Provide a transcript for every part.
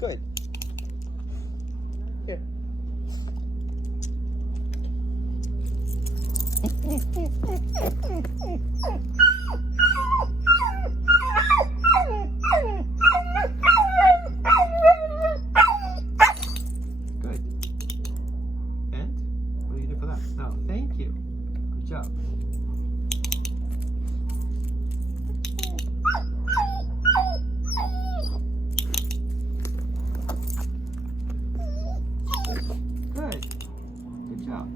Good. Here. Good. And what do you do for that? No, thank you. Good job. Good. Good job.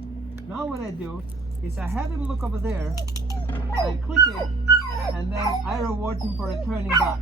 Now what I do is I have him look over there, I click it, and then I reward him for returning back.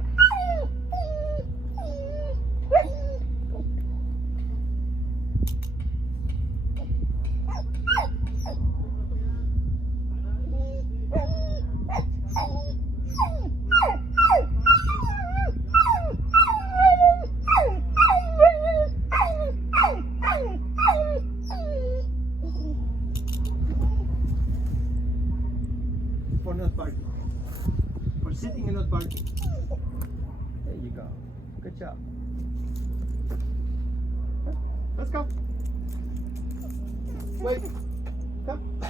For not barking. For sitting and not barking. There you go. Good job. Let's go. Wait. Come.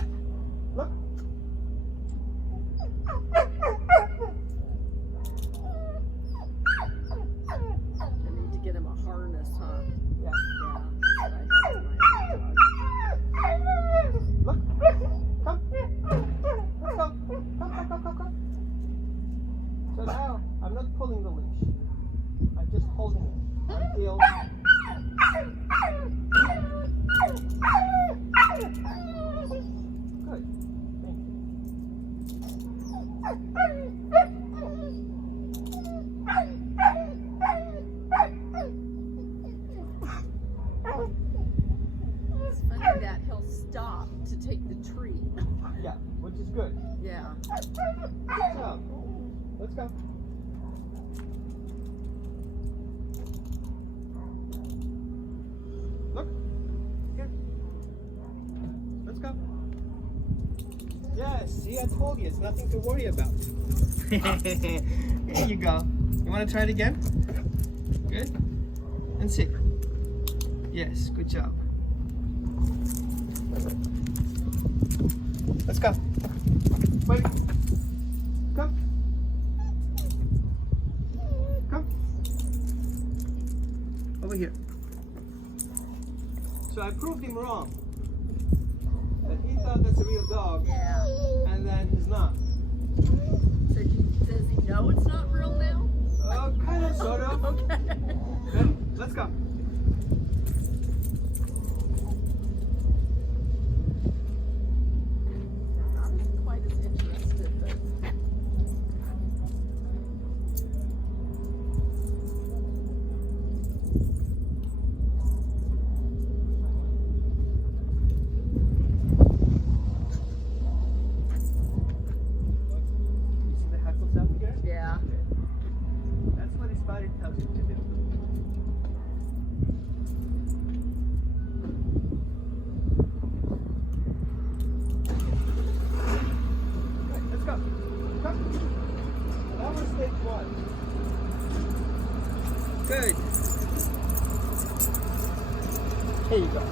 Look. I need to get him a harness, huh? Yeah. Yeah. Look. Come. Let's go. Come. So now I'm not pulling the leash. I'm just holding it until. Good. Thank you. It's funny that he'll stop to take the treat. Yeah, which is good. Yeah. Good job. Let's go. Look. Here. Let's go. Yes, see, I told you, it's nothing to worry about. There you go. You want to try it again? Good. And sit. Yes, good job. Let's go. Wait. Come. Come. Over here. So I proved him wrong. That he thought that's a real dog, Yeah. and then he's not. So does he know it's not real now? Kind of, sort of. Okay. Ready? Let's go. Not quite as interested, but You see the hackles up here? yeah. That's what his body tells you to do. Right, let's go. Come. That was stage one. Good. Here you go.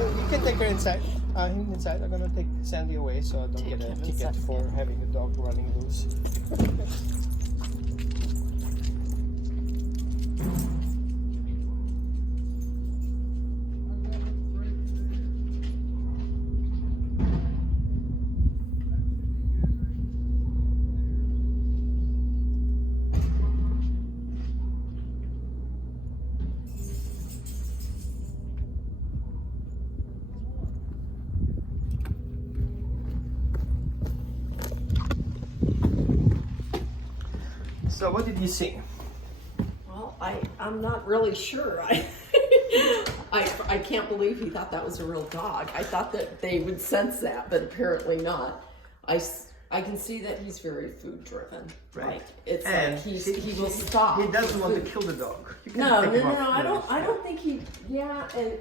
You can take her inside. Him inside. I'm gonna take Sandy away so I don't Take get a him ticket inside. for having the dog running loose. So what did you see? Well, I'm not really sure. I can't believe he thought that was a real dog. I thought that they would sense that, but apparently not. I can see that he's very food driven. Right. Like, it's And like he will stop. He doesn't for want to food. kill the dog. You can No, pick him up I first. don't think he. Yeah, and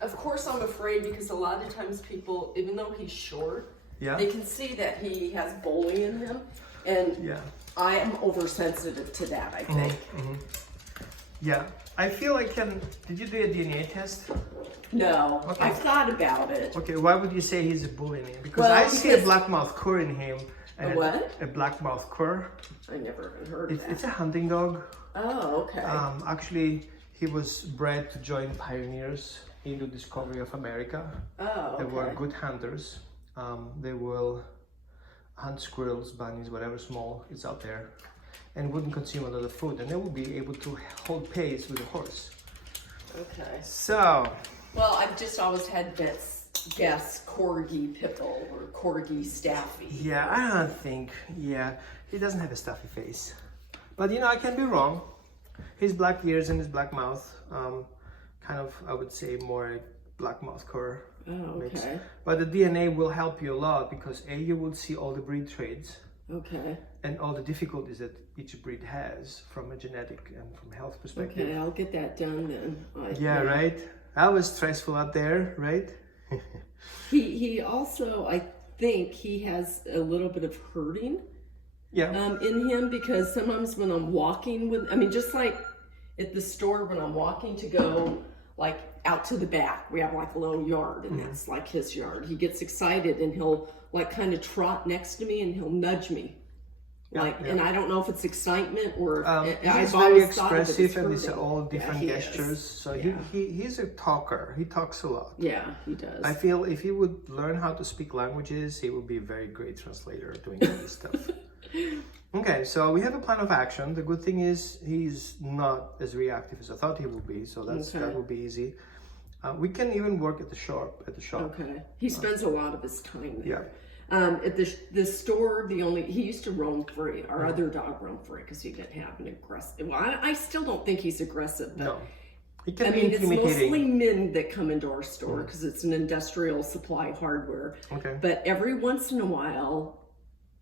of course I'm afraid because a lot of times people, even though he's short, Yeah. they can see that he has bully in him. And Yeah. I am oversensitive to that, I think. Yeah. I feel I can. Did you do a DNA test? No, Okay. I've thought about it. Okay, why would you say he's a bully? Because Well, I see a black-mouthed cur in him. A what? A black-mouthed cur. I never even heard of that. It's a hunting dog. Oh, okay. Actually, he was bred to join pioneers in the discovery of America. Oh, okay. They were good hunters. They will hunt squirrels, bunnies, whatever small is out there, and wouldn't consume a lot of food, and they would be able to hold pace with a horse. Okay. So, Well, I've just always had guess Corgi Pickle or Corgi Staffy. yeah, I don't think, he doesn't have a stuffy face. But I can be wrong. His black ears and his black mouth, kind of, I would say, more black mouth cur. Oh, mix. okay. But the DNA will help you a lot because you will see all the breed traits Okay. and all the difficulties that each breed has from a genetic and from health perspective. Okay, I'll get that done then. Yeah, right? That was stressful out there, right? He also, I think he has a little bit of herding Yeah. in him, because sometimes when I'm walking just like at the store when I'm walking to go like out to the back, we have like a little yard and that's like his yard. He gets excited and he'll like kind of trot next to me and he'll nudge me. And I don't know if it's excitement or He's very expressive and it's all different gestures. So he's a talker. He talks a lot. Yeah, he does. I feel if he would learn how to speak languages, he would be a very great translator doing all this stuff. Okay, so we have a plan of action. The good thing is he's not as reactive as I thought he would be, so that will be easy. We can even work at the shop. Okay. He spends a lot of his time there. Yeah. At the store, he used to roam free. Our other dog roamed free because he didn't have an aggressive. Well, I still don't think he's aggressive. But, no, he can be intimidating. It's mostly men that come into our store because it's an industrial supply hardware. Okay. But every once in a while,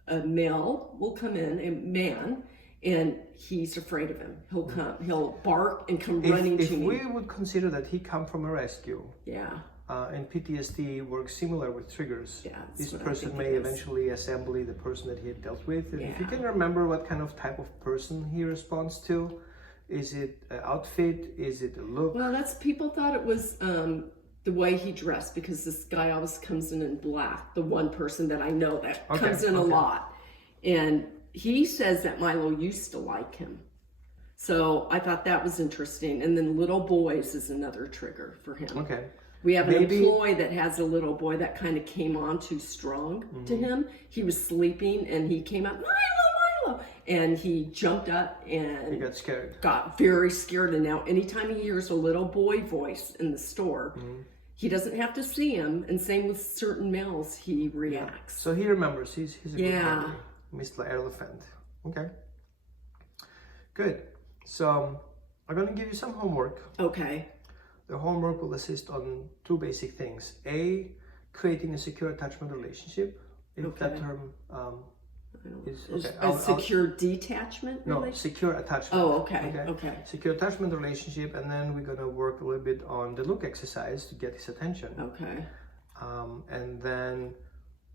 a male will come in, a man, and he's afraid of him. He'll bark and come running to me. If we would consider that he come from a rescue. Yeah. And PTSD works similar with triggers. Yeah, this person may eventually assemble the person that he had dealt with. And if you can remember what kind of type of person he responds to, is it an outfit? Is it a look? Well, people thought it was the way he dressed, because this guy always comes in black. The one person that I know that comes in a lot, and he says that Milo used to like him. So I thought that was interesting. And then little boys is another trigger for him. Okay. We have an employee that has a little boy that kind of came on too strong to him. He was sleeping and he came out, Milo! And he jumped up and he got scared. Got very scared. And now anytime he hears a little boy voice in the store, he doesn't have to see him. And same with certain males, he reacts. So he remembers. He's a good memory. Mr. Elephant. Okay. Good. So I'm going to give you some homework. Okay. The homework will assist on two basic things. A, creating a secure attachment relationship. If that term is okay. A secure detachment relationship? No, secure attachment. Oh, okay. Secure attachment relationship, and then we're gonna work a little bit on the look exercise to get his attention. Okay. And then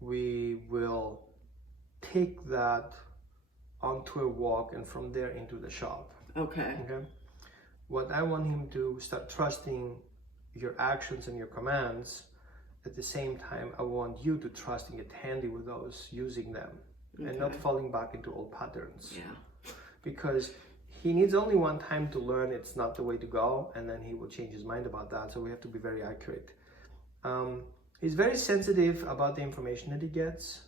we will take that onto a walk and from there into the shop. Okay. Okay. What I want him to start trusting your actions and your commands. At the same time, I want you to trust and get handy with those, using them, and not falling back into old patterns. Yeah. Because he needs only one time to learn it's not the way to go, and then he will change his mind about that. So we have to be very accurate. He's very sensitive about the information that he gets,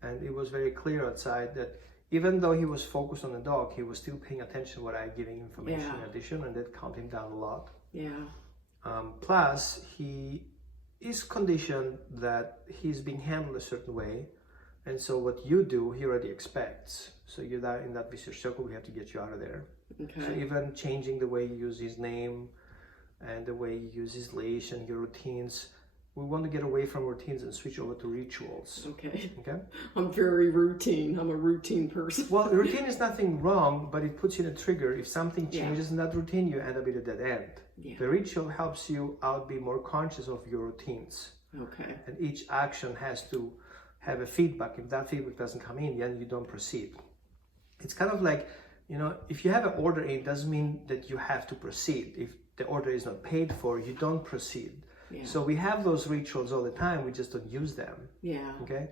and it was very clear outside that even though he was focused on the dog, he was still paying attention to what I'm giving information in addition, and that calmed him down a lot. Yeah. Plus, he is conditioned that he's being handled a certain way, and so what you do, he already expects. So you're that in that vicious circle. We have to get you out of there. Okay. So even changing the way you use his name and the way you use his leash and your routines, we want to get away from routines and switch over to rituals. Okay. Okay. I'm very routine. I'm a routine person. Well, routine is nothing wrong, but it puts you in a trigger. If something changes in that routine, you end up at a dead end. Yeah. The ritual helps you out be more conscious of your routines. Okay. And each action has to have a feedback. If that feedback doesn't come in, then you don't proceed. It's kind of like, you know, if you have an order in, it doesn't mean that you have to proceed. If the order is not paid for, you don't proceed. Yeah. So we have those rituals all the time, we just don't use them. Yeah. Okay?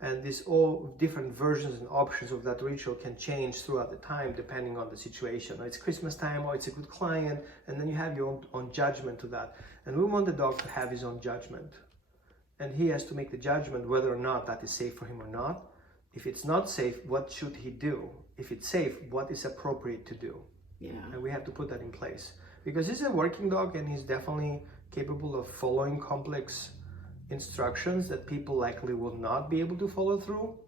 And these all different versions and options of that ritual can change throughout the time depending on the situation. It's Christmas time, or it's a good client, and then you have your own judgment to that. And we want the dog to have his own judgment. And he has to make the judgment whether or not that is safe for him or not. If it's not safe, what should he do? If it's safe, what is appropriate to do? Yeah. And we have to put that in place. Because he's a working dog and he's definitely capable of following complex instructions that people likely will not be able to follow through.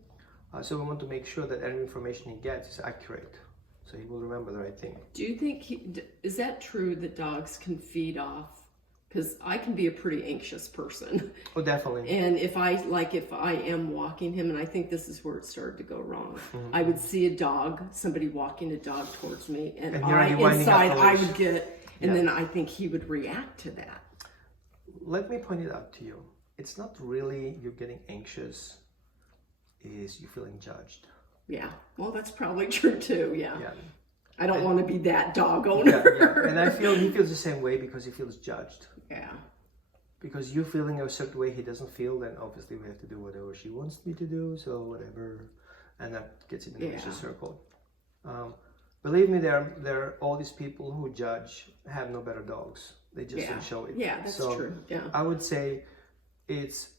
So we want to make sure that every information he gets is accurate, so he will remember the right thing. Do you think is that true that dogs can feed off? Because I can be a pretty anxious person. Oh, definitely. And if I am walking him, and I think this is where it started to go wrong, I would see a dog, somebody walking a dog towards me, and I would get, and then I think he would react to that. Let me point it out to you. It's not really you're getting anxious, is you feeling judged. Yeah, well, that's probably true too, yeah. I don't want to be that dog Yeah, owner. yeah. And I feel he feels the same way because he feels judged. Yeah. Because you're feeling a certain way he doesn't feel, then obviously we have to do whatever she wants me to do, so whatever. And that gets in the vicious circle. Believe me, there are all these people who judge have no better dogs. They just don't show it. Yeah, that's true. Yeah. I would say it's,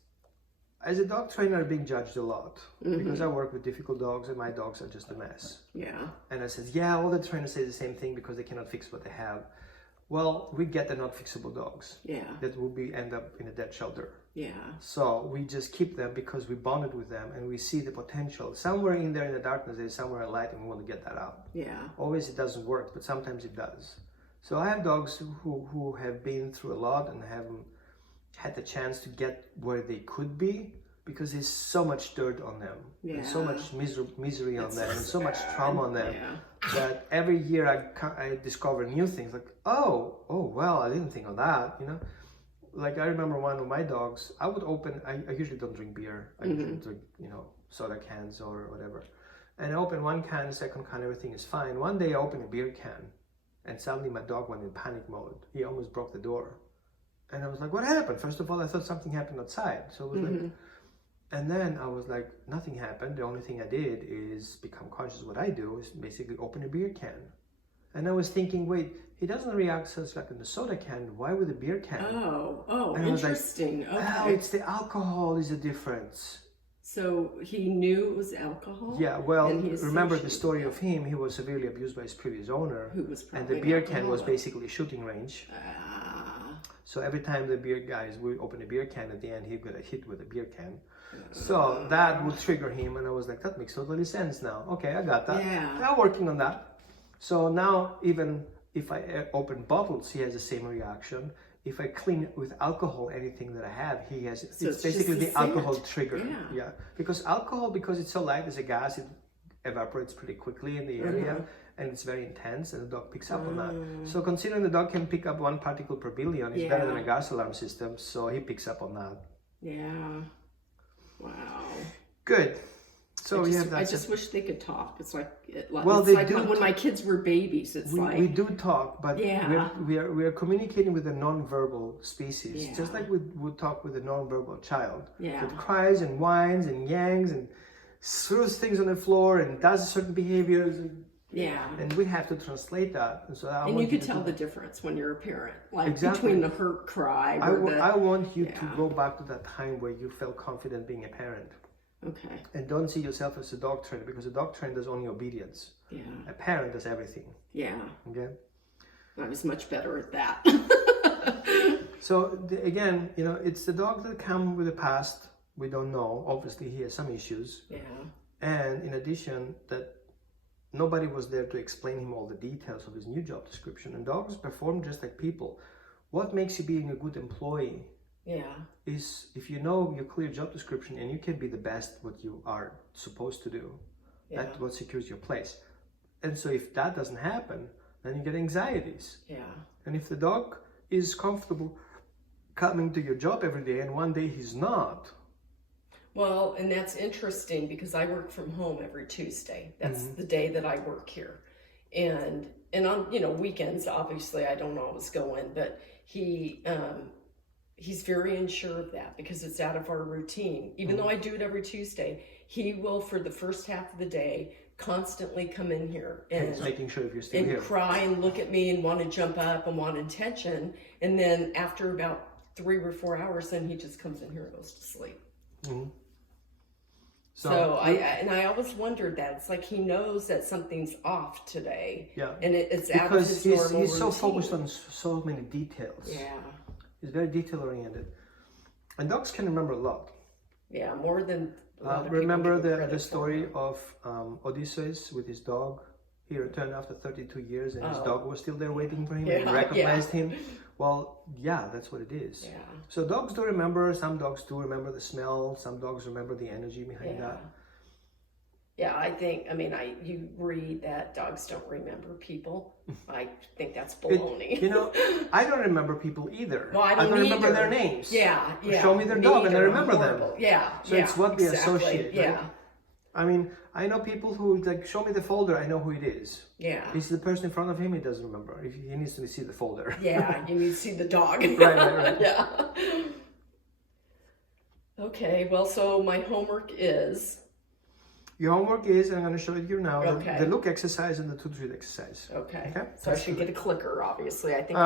as a dog trainer, I'm being judged a lot because I work with difficult dogs and my dogs are just a mess. Yeah. And I says, yeah, all the trainers say the same thing because they cannot fix what they have. Well, we get the not fixable dogs. Yeah. That will end up in a dead shelter. Yeah. So we just keep them because we bonded with them and we see the potential. Somewhere in there in the darkness, there's somewhere a light and we want to get that out. Yeah. Always it doesn't work, but sometimes it does. So I have dogs who have been through a lot and haven't had the chance to get where they could be because there's so much dirt on them. Yeah. And so much misery on them and so much sad. trauma on them. Yeah. That every year I discover new things like, oh, well, I didn't think of that, you know? Like I remember one of my dogs, I would open, I usually don't drink beer. I usually drink, soda cans or whatever. And I open one can, second can, everything is fine. One day I open a beer can and suddenly my dog went in panic mode. He almost broke the door. And I was like, what happened? First of all, I thought something happened outside. So it was like, and then I was like, nothing happened. The only thing I did is become conscious of what I do is basically open a beer can. And I was thinking, wait, he doesn't react just like in the soda can. Why with a beer can? Oh, and interesting. I was like, okay. It's the alcohol is the difference. So he knew it was alcohol? Yeah, well, remember the associated story of him. He was severely abused by his previous owner. Who was and probably the beer an can was alcoholic. basically a shooting range. So every time the beer guys would open a beer can, at the end he'd get a hit with a beer can. So that would trigger him, and I was like, that makes totally sense now. Okay, I got that. Yeah. I'm working on that. So now even if I open bottles, he has the same reaction. If I clean with alcohol anything that I have, he has. So it's basically the alcohol scent. trigger. Yeah. Because alcohol, because it's so light as a gas, it evaporates pretty quickly in the area. And it's very intense, and the dog picks up on that. So considering the dog can pick up 1 particle per billion, it's better than a gas alarm system, so he picks up on that. Yeah. Wow. Good. So I just wish they could talk. It's like when my kids were babies. It's we do talk, but Yeah. we are communicating with a non-verbal species, just like we would talk with a non-verbal child. Yeah. That cries and whines and yanks and throws things on the floor and does certain behaviors. And we have to translate that. And so you could tell the difference when you're a parent, like Exactly. between the hurt cry. I want you to go back to that time where you felt confident being a parent. Okay. And don't see yourself as a dog trainer, because a dog trainer does only obedience. Yeah. A parent does everything. Yeah. Okay. I was much better at that. So again, it's the dog that come with the past. We don't know. Obviously, he has some issues. Yeah. And in addition, that nobody was there to explain him all the details of his new job description. And dogs perform just like people. What makes you being a good employee is if you know your clear job description and you can be the best what you are supposed to do. That's what secures your place. And so if that doesn't happen, then you get anxieties. Yeah. And if the dog is comfortable coming to your job every day and one day he's not. Well, and that's interesting because I work from home every Tuesday. That's the day that I work here. And on, weekends, obviously I don't always go in, but he's very unsure of that because it's out of our routine. Even though I do it every Tuesday, he will, for the first half of the day, constantly come in here and making sure if you're still here, cry and look at me and want to jump up and want attention. And then after about 3 or 4 hours, then he just comes in here and goes to sleep. So I always wondered that. It's like he knows that something's off today. Yeah. And it's out of his normal routine. He's so focused on so many details. Yeah. He's very detail oriented. And dogs can remember a lot. Yeah, more than a lot of people remember give credit the for. story of Odysseus with his dog? He returned after 32 years and his dog was still there waiting for him and he recognized him. Well, yeah, that's what it is. Yeah. So dogs do remember, some dogs do remember the smell, some dogs remember the energy behind that. Yeah, you read that dogs don't remember people. I think that's baloney. I don't remember people either. Well, I don't remember either. their names. Yeah. Show me their dog and I remember them. Yeah. So it's what we associate. Yeah. Right? I mean, I know people who show me the folder, I know who it is. Yeah. Is the person in front of him? He doesn't remember. If he needs to see the folder. Yeah, you need to see the dog. Right. Yeah. Okay, well, so my homework is... Your homework is, and I'm going to show it here now, Okay. the look exercise and the 2-3 exercise. Okay. Okay? So I should get a clicker, obviously. I think